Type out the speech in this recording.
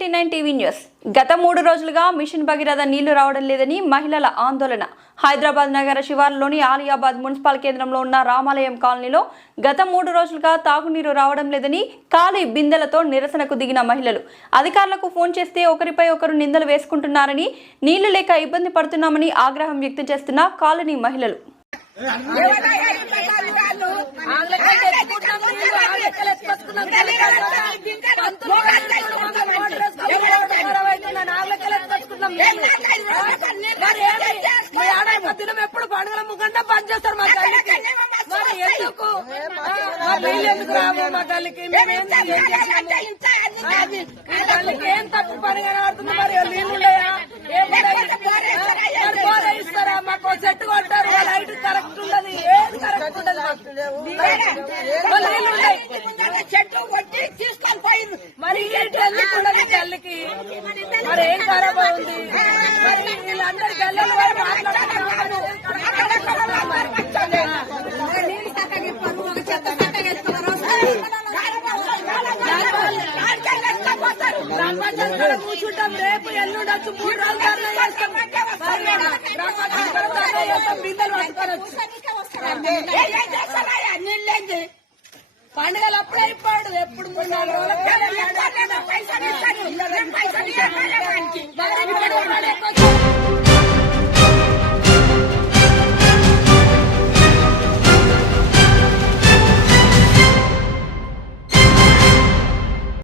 99 TV news. గత 3 రోజులుగా machine Bhagiratha నీళ్లు రావడం లేదని మహిళల ఆందోళన. హైదరాబాద్ నగర శివారులోని ఆలియాబాద్ మున్సిపల్ కేంద్రంలో ఉన్న రామాలయం కాలనీలో గత 3 రోజులుగా తాగునీరు రావడం లేదని ఖాళీ బిందెలతో నిరసనకు దిగిన మహిళలు అధికారులకు ఫోన్ చేస్తే ఒకరిపై ఒకరు నిందలు వేసుకుంటున్నారని, నీళ్లు లేక ఇబ్బంది పడుతున్నామని ఆగ్రహం వ్యక్తం చేస్తున్న కాలనీ మహిళలు. ఎప్పుడు పండుగల ముఖంగా బంద్ చేస్తారు మా తల్లికి. మరి ఎందుకు ఎందుకు రాము మా తల్లికి? తల్లికి ఏం తప్పు పని కనబడుతుంది? మరి నీళ్ళున్నాయా? ఇస్తారా? మాకు చెట్టు కొట్టారు, లైట్ కరెక్ట్ ఉండదు, ఏది కరెక్ట్ ఉండదు. చెట్టు కొట్టి తీసుకొని పోయింది. మరి ఎందుకు ఉండదు తల్లికి? మరి ఏం ఖరాబ్ ఉంది? మరి వీళ్ళందరూ గల్లలు వారు మాట్లాడుతున్నారు. కూర్చుంటాం, రేపు ఎల్లుండొచ్చు, 3 రోజులు చేస్తాం. బిందెలు పండుగలు అప్పుడే అయిపోయాడు. ఎప్పుడు 3-4 రోజులు